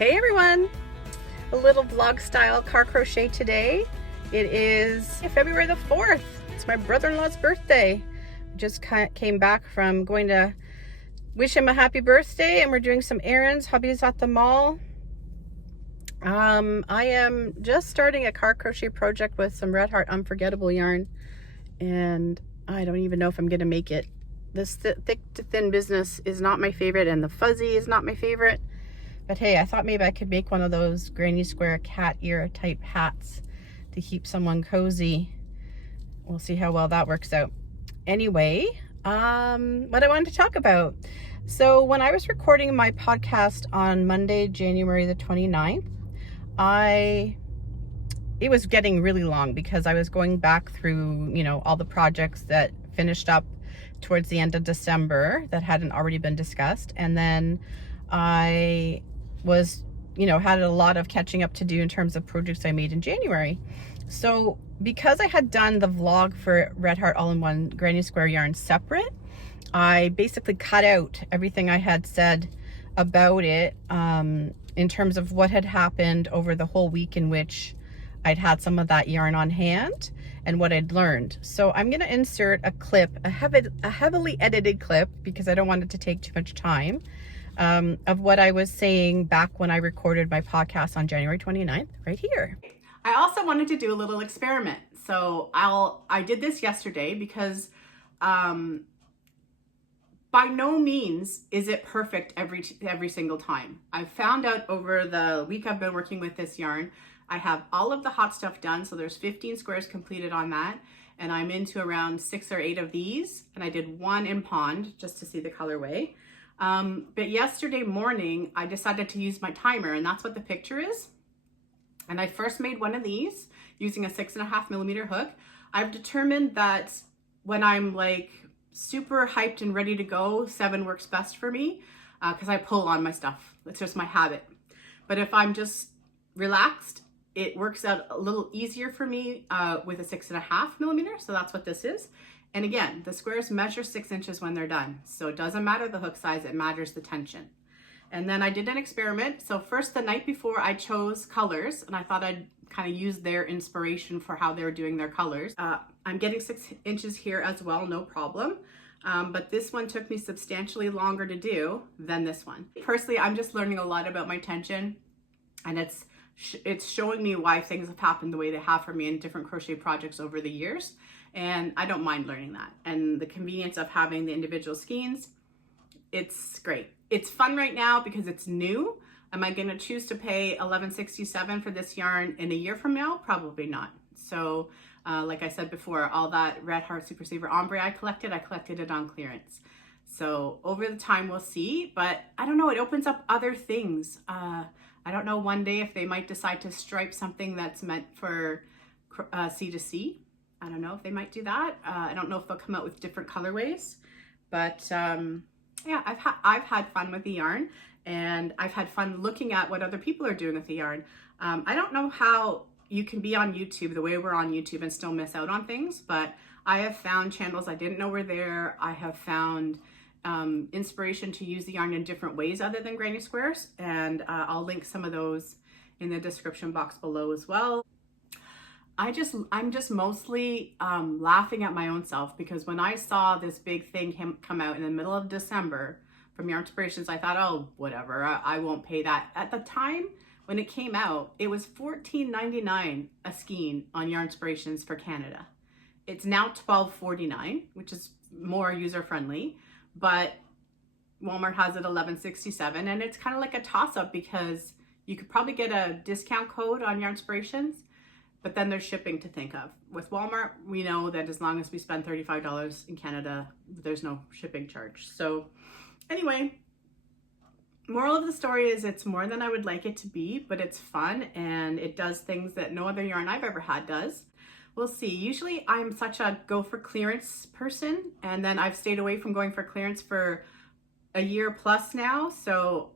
Hey everyone! A little vlog style car crochet today. It is February the 4th. It's my brother-in-law's birthday. Just came back from going to wish him a happy birthday, and we're doing some errands. Hubby's at the mall. I am just starting a car crochet project with some Red Heart Unforgettable yarn, and I don't even know if I'm gonna make it. This thick to thin business is not my favorite, and the fuzzy is not my favorite. But hey, I thought maybe I could make one of those granny square cat ear type hats to keep someone cozy. We'll see how well that works out. Anyway, what I wanted to talk about. So when I was recording my podcast on Monday, January the 29th, it was getting really long because I was going back through, all the projects that finished up towards the end of December that hadn't already been discussed. And then I was, had a lot of catching up to do in terms of projects I made in January. So because I had done the vlog for Red Heart All-in-One Granny Square yarn separate, I basically cut out everything I had said about it in terms of what had happened over the whole week in which I'd had some of that yarn on hand and what I'd learned. So I'm going to insert a clip, a heavily edited clip, because I don't want it to take too much time, of what I was saying back when I recorded my podcast on January 29th, right here. I also wanted to do a little experiment. So I did this yesterday because by no means is it perfect every single time. I've found out over the week I've been working with this yarn, I have all of the hot stuff done. So there's 15 squares completed on that. And I'm into around 6 or 8 of these. And I did one in pond just to see the colorway. But yesterday morning, I decided to use my timer, and that's what the picture is. And I first made one of these using a 6.5mm hook. I've determined that when I'm like super hyped and ready to go, 7 works best for me because I pull on my stuff. It's just my habit. But if I'm just relaxed, it works out a little easier for me with a 6.5mm. So that's what this is. And again, the squares measure 6 inches when they're done. So it doesn't matter the hook size, it matters the tension. And then I did an experiment. So first, the night before, I chose colors, and I thought I'd kind of use their inspiration for how they were doing their colors. I'm getting 6 inches here as well, no problem. But this one took me substantially longer to do than this one. Personally, I'm just learning a lot about my tension, and it's showing me why things have happened the way they have for me in different crochet projects over the years. And I don't mind learning that. And the convenience of having the individual skeins, it's great. It's fun right now because it's new. Am I gonna choose to pay $11.67 for this yarn in a year from now? Probably not. So like I said before, all that Red Heart Super Saver Ombre I collected it on clearance. So over the time we'll see, but I don't know, it opens up other things. I don't know one day if they might decide to stripe something that's meant for C2C. I don't know if they might do that. I don't know if they'll come out with different colorways, but yeah, I've had fun with the yarn, and I've had fun looking at what other people are doing with the yarn. I don't know how you can be on YouTube the way we're on YouTube and still miss out on things, but I have found channels I didn't know were there. I have found inspiration to use the yarn in different ways other than granny squares, and I'll link some of those in the description box below as well. I'm just mostly laughing at my own self, because when I saw this big thing come out in the middle of December from Yarnspirations, I thought, oh, whatever, I won't pay that. At the time when it came out, it was $14.99 a skein on Yarnspirations for Canada. It's now $12.49, which is more user-friendly, but Walmart has it $11.67, and it's kind of like a toss-up because you could probably get a discount code on Yarnspirations, but then there's shipping to think of. With Walmart, we know that as long as we spend $35 in Canada, there's no shipping charge. So anyway, moral of the story is it's more than I would like it to be, but it's fun, and it does things that no other yarn I've ever had does. We'll see. Usually I'm such a go for clearance person, and then I've stayed away from going for clearance for a year plus now. So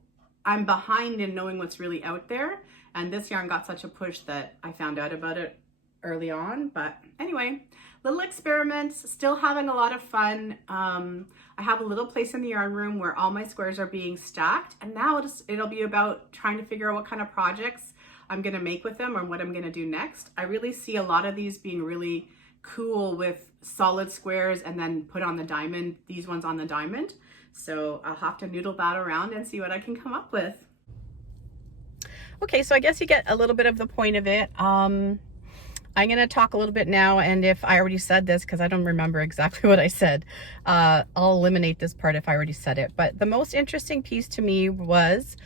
I'm behind in knowing what's really out there. And this yarn got such a push that I found out about it early on. But anyway, little experiments, still having a lot of fun. I have a little place in the yarn room where all my squares are being stacked, and now it'll be about trying to figure out what kind of projects I'm gonna make with them or what I'm gonna do next. I really see a lot of these being really cool with solid squares and then put on the diamond, these ones on the diamond. So I'll have to noodle that around and see what I can come up with. Okay, so I guess you get a little bit of the point of it. I'm gonna talk a little bit now, and if I already said this, because I don't remember exactly what I said, I'll eliminate this part if I already said it. But the most interesting piece to me was,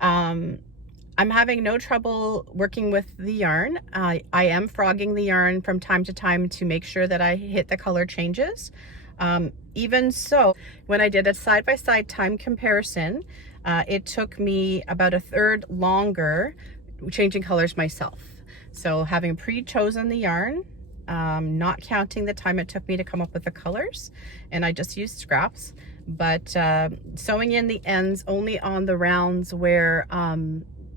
I'm having no trouble working with the yarn. I am frogging the yarn from time to time to make sure that I hit the color changes. Even so, when I did a side-by-side time comparison, it took me about a third longer changing colors myself. So having pre-chosen the yarn, not counting the time it took me to come up with the colors, and I just used scraps, but sewing in the ends only on the rounds where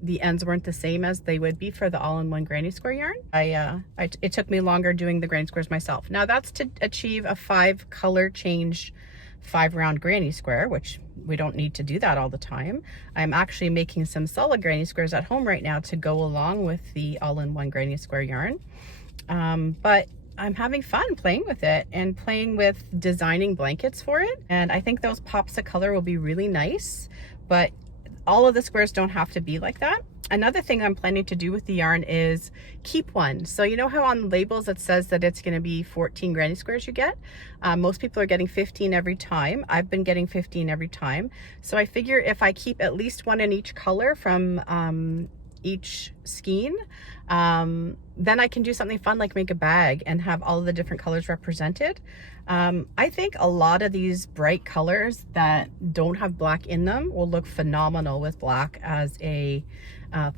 the ends weren't the same as they would be for the all-in-one granny square yarn. It took me longer doing the granny squares myself. Now that's to achieve a 5 color change, 5 round granny square, which we don't need to do that all the time. I'm actually making some solid granny squares at home right now to go along with the all-in-one granny square yarn. But I'm having fun playing with it and playing with designing blankets for it. And I think those pops of color will be really nice, but all of the squares don't have to be like that. Another thing I'm planning to do with the yarn is keep one. So you know how on the labels it says that it's gonna be 14 granny squares you get? Most people are getting 15 every time. I've been getting 15 every time. So I figure if I keep at least one in each color from each skein, then I can do something fun like make a bag and have all of the different colors represented. I think a lot of these bright colors that don't have black in them will look phenomenal with black as a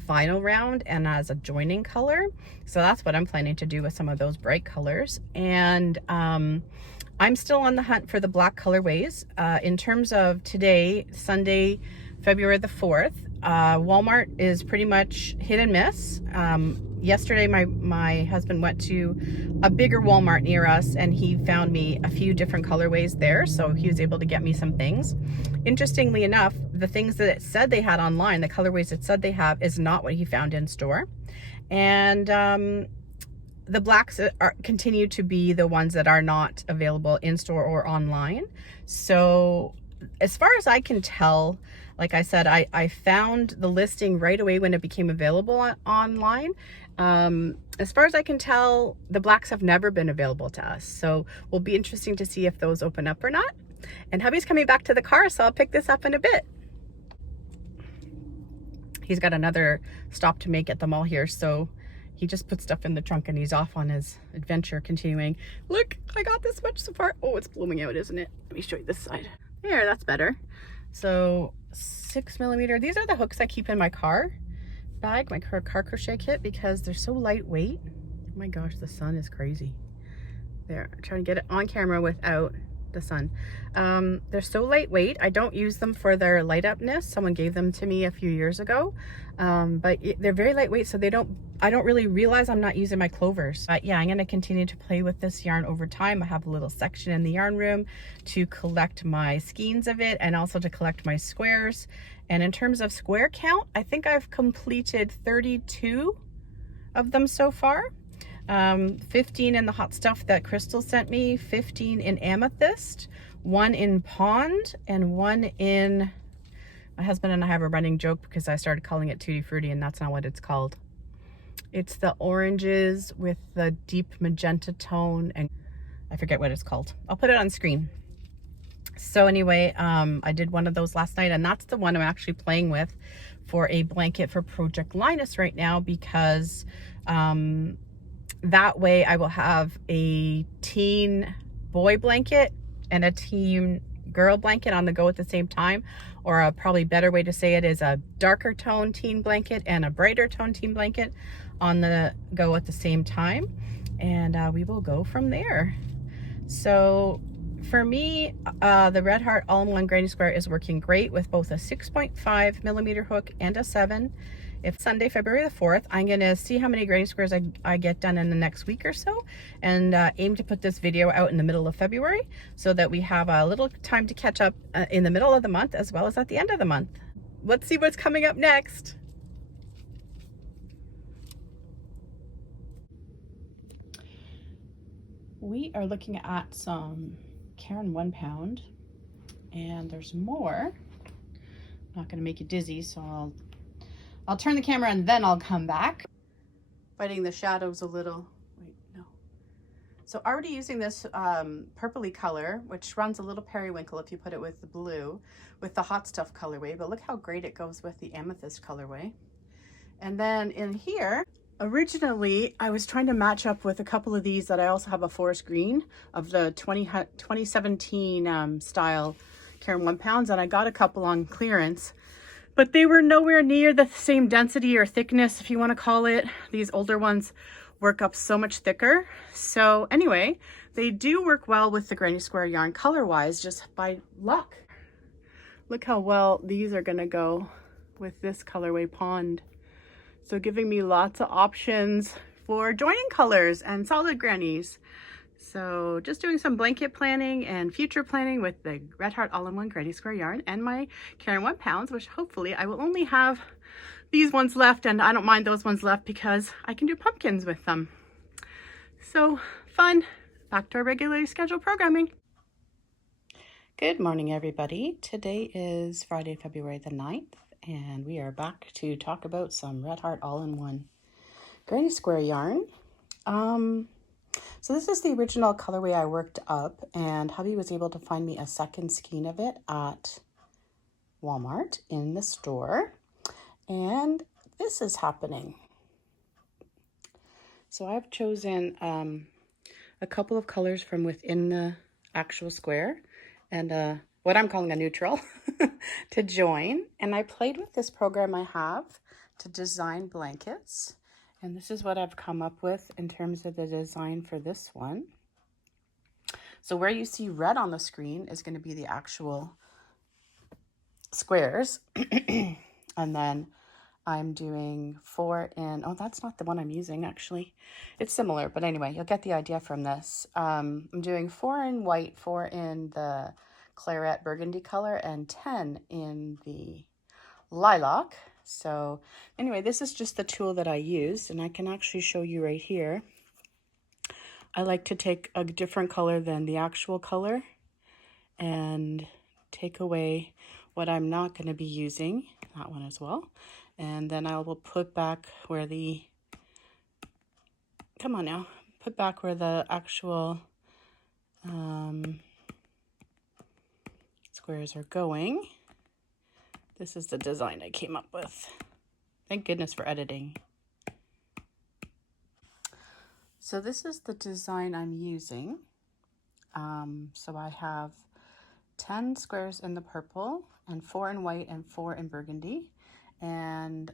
final round and as a joining color. So that's what I'm planning to do with some of those bright colors. And I'm still on the hunt for the black colorways. In terms of today, Sunday, February the 4th, Walmart is pretty much hit and miss. Yesterday my husband went to a bigger Walmart near us and he found me a few different colorways there, so he was able to get me some things. Interestingly enough, the things that it said they had online, the colorways it said they have, is not what he found in store. And the blacks continue to be the ones that are not available in store or online. So as far as I can tell, like I said, I found the listing right away when it became available online. As far as I can tell, the blacks have never been available to us. So will be interesting to see if those open up or not. And hubby's coming back to the car, so I'll pick this up in a bit. He's got another stop to make at the mall here, so he just put stuff in the trunk and he's off on his adventure continuing. Look, I got this much so far. Oh, it's blooming out, isn't it? Let me show you this side. There, that's better. So 6mm, these are the hooks I keep in my car bag, my car crochet kit, because they're so lightweight. Oh my gosh, the sun is crazy. There, I'm trying to get it on camera without the sun. They're so lightweight. I don't use them for their light upness. Someone gave them to me a few years ago, but they're very lightweight, so I don't really realize I'm not using my clovers. But yeah, I'm going to continue to play with this yarn over time. I have a little section in the yarn room to collect my skeins of it and also to collect my squares. And in terms of square count, I think I've completed 32 of them so far. 15 in the hot stuff that Crystal sent me, 15 in amethyst, 1 in pond, and 1 in, my husband and I have a running joke because I started calling it Tutti Frutti and that's not what it's called. It's the oranges with the deep magenta tone, and I forget what it's called. I'll put it on screen. So anyway, I did one of those last night, and that's the one I'm actually playing with for a blanket for Project Linus right now, because that way I will have a teen boy blanket and a teen girl blanket on the go at the same time, or a probably better way to say it is a darker tone teen blanket and a brighter tone teen blanket on the go at the same time, and we will go from there. So for me, the Red Heart All-in-One Granny Square is working great with both a 6.5mm hook and a 7. If Sunday, February the 4th, I'm gonna see how many granny squares I get done in the next week or so, and aim to put this video out in the middle of February so that we have a little time to catch up in the middle of the month as well as at the end of the month. Let's see what's coming up next. We are looking at some Caron 1 pound, and there's more. I'm not gonna make you dizzy, so I'll turn the camera and then I'll come back. Fighting the shadows a little. Wait, no. So already using this purpley color, which runs a little periwinkle if you put it with the blue, with the Hot Stuff colorway, but look how great it goes with the amethyst colorway. And then in here, originally, I was trying to match up with a couple of these that I also have a forest green of the 2017 style Caron 1 pounds, and I got a couple on clearance, but they were nowhere near the same density or thickness, if you want to call it. These older ones work up so much thicker. So anyway, they do work well with the granny square yarn color-wise, just by luck. Look how well these are gonna go with this colorway pond. So giving me lots of options for joining colors and solid grannies. So just doing some blanket planning and future planning with the Red Heart All-in-One Granny Square yarn and my Caron 1 pounds, which hopefully I will only have these ones left, and I don't mind those ones left because I can do pumpkins with them. So fun. Back to our regularly scheduled programming. Good morning, everybody. Today is Friday, February the 9th. And we are back to talk about some Red Heart All-in-One Granny Square yarn. So this is the original colorway I worked up, and hubby was able to find me a second skein of it at Walmart in the store. And this is happening. So I've chosen a couple of colors from within the actual square and what I'm calling a neutral to join. And I played with this program I have to design blankets. And this is what I've come up with in terms of the design for this one. So where you see red on the screen is going to be the actual squares. And then I'm doing 4 in, oh, that's not the one I'm using actually. It's similar, but anyway, you'll get the idea from this. I'm doing 4 in white, 4 in the claret burgundy color, and 10 in the lilac. So anyway, this is just the tool that I used, and I can actually show you right here. I like to take a different color than the actual color and take away what I'm not going to be using, that one as well. And then I will put back where the, come on now, put back where the actual squares are going. This is the design I came up with. Thank goodness for editing. So this is the design I'm using. So I have 10 squares in the purple and 4 in white and 4 in burgundy. And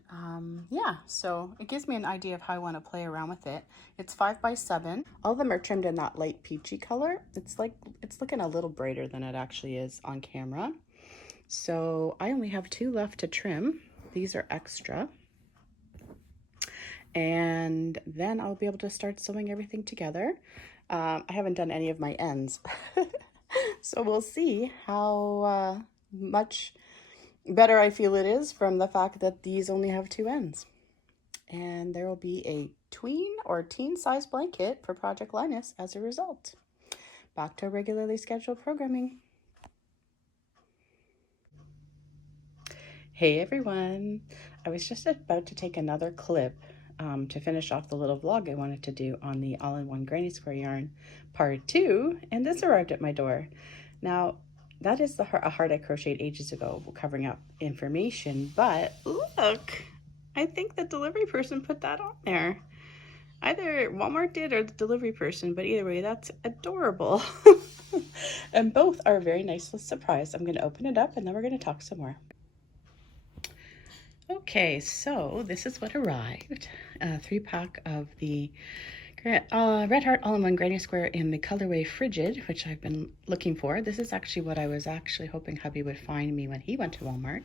yeah, so it gives me an idea of how I want to play around with it. It's 5 by 7. All of them are trimmed in that light peachy color. It's looking a little brighter than it actually is on camera. So I only have 2 left to trim. These are extra. And then I'll be able to start sewing everything together. I haven't done any of my ends. So we'll see how much better I feel it is from the fact that these only have 2 ends. And there will be a tween or teen size blanket for Project Linus as a result. Back to regularly scheduled programming. Hey everyone, I was just about to take another clip to finish off the little vlog I wanted to do on the All-in-One Granny Square yarn part 2, and this arrived at my door. Now, that is a heart I crocheted ages ago, covering up information, but look, I think the delivery person put that on there. Either Walmart did or the delivery person, but either way, that's adorable. And both are very nicely surprised. I'm going to open it up and then we're going to talk some more. Okay, so this is what arrived. A 3-pack of the Red Heart All-in-One Granny Square in the colorway Frigid, which I've been looking for. This is actually what I was actually hoping hubby would find me when he went to Walmart.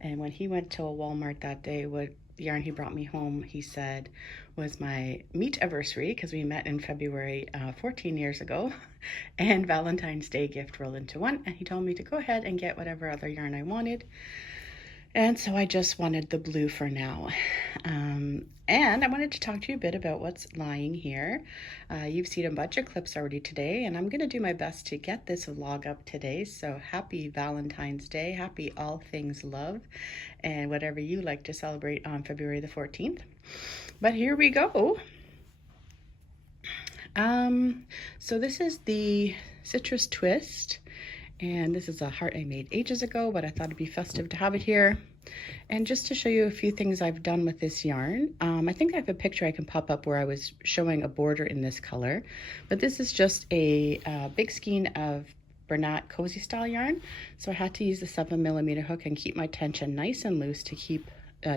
And when he went to a Walmart that day, would yarn he brought me home, he said, was my meet anniversary, because we met in February 14 years ago, and Valentine's Day gift rolled into one, and he told me to go ahead and get whatever other yarn I wanted. And so I just wanted the blue for now. And I wanted to talk to you a bit about what's lying here. You've seen a bunch of clips already today, and I'm going to do my best to get this vlog up today. So happy Valentine's Day, happy all things love, and whatever you like to celebrate on February the 14th. But here we go. So this is the Citrus Twist. And this is a heart I made ages ago, but I thought it'd be festive to have it here. And just to show you a few things I've done with this yarn, I think I have a picture I can pop up where I was showing a border in this color. But this is just a big skein of Bernat cozy style yarn. So I had to use the 7mm hook and keep my tension nice and loose to keep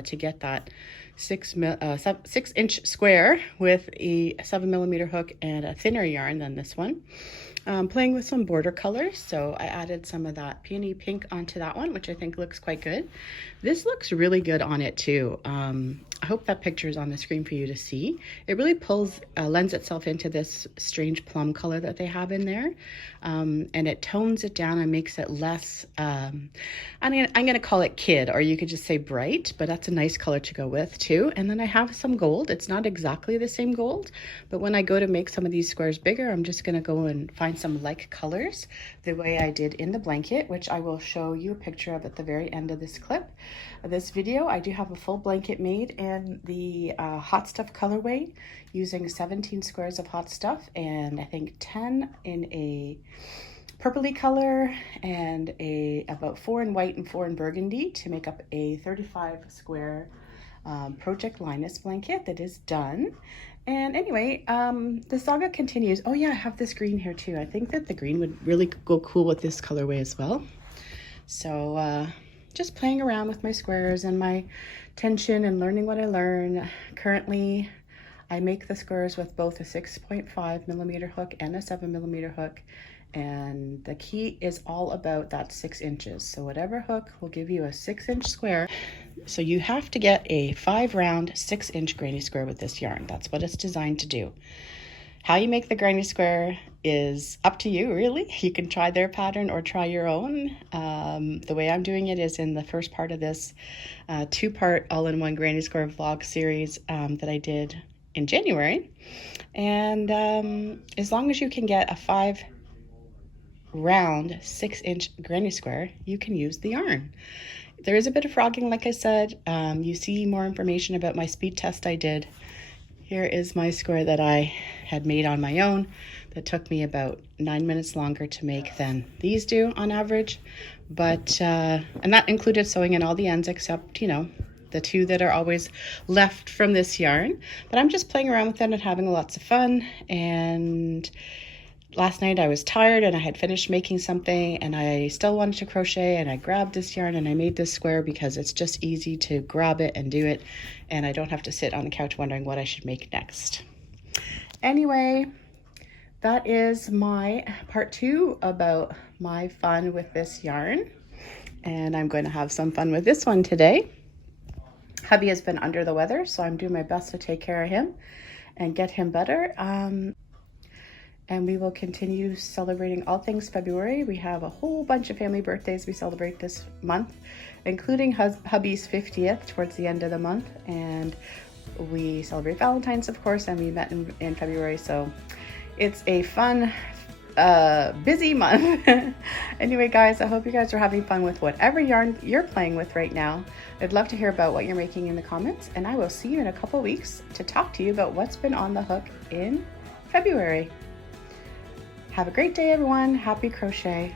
to get that 6-inch square with a 7mm hook and a thinner yarn than this one. Playing with some border colors, so I added some of that peony pink onto that one, which I think looks quite good. This looks really good on it too. I hope that picture is on the screen for you to see. It really lends itself into this strange plum color that they have in there, and it tones it down and makes it less, I'm gonna call it kid, or you could just say bright, but that's a nice color to go with too. And then I have some gold. It's not exactly the same gold, but when I go to make some of these squares bigger, I'm just gonna go and find some like colors the way I did in the blanket, which I will show you a picture of at the very end of this clip. This video, I do have a full blanket made in the hot stuff colorway using 17 squares of hot stuff, and I think 10 in a purpley color and about 4 in white and 4 in burgundy to make up a 35 square Project Linus blanket that is done. And anyway, the saga continues. Oh yeah, I have this green here too. I think that the green would really go cool with this colorway as well. So just playing around with my squares and my tension and learning what I learn. Currently, I make the squares with both a 6.5mm hook and a 7mm hook. And the key is all about that 6 inches. So whatever hook will give you a 6-inch square. So you have to get a 5-round 6-inch granny square with this yarn. That's what it's designed to do. How you make the granny square is up to you, really. You can try their pattern or try your own. The way I'm doing it is in the first part of this 2-part all-in-one granny square vlog series that I did in January. And as long as you can get a 5-round 6-inch granny square, you can use the yarn. There is a bit of frogging, like I said. You see more information about my speed test I did. Here is my square that I had made on my own that took me about 9 minutes longer to make than these do on average. But and that included sewing in all the ends except, you know, the 2 that are always left from this yarn. But I'm just playing around with them and having lots of fun. And last night I was tired and I had finished making something and I still wanted to crochet, and I grabbed this yarn and I made this square because it's just easy to grab it and do it, and I don't have to sit on the couch wondering what I should make next. Anyway, that is my part 2 about my fun with this yarn, and I'm going to have some fun with this one today. Hubby has been under the weather, so I'm doing my best to take care of him and get him better. And we will continue celebrating all things February. We have a whole bunch of family birthdays we celebrate this month, including hubby's 50th towards the end of the month. And we celebrate Valentine's, of course, and we met in February. So it's a fun, busy month. Anyway, guys, I hope you guys are having fun with whatever yarn you're playing with right now. I'd love to hear about what you're making in the comments, and I will see you in a couple weeks to talk to you about what's been on the hook in February. Have a great day, everyone. Happy crochet.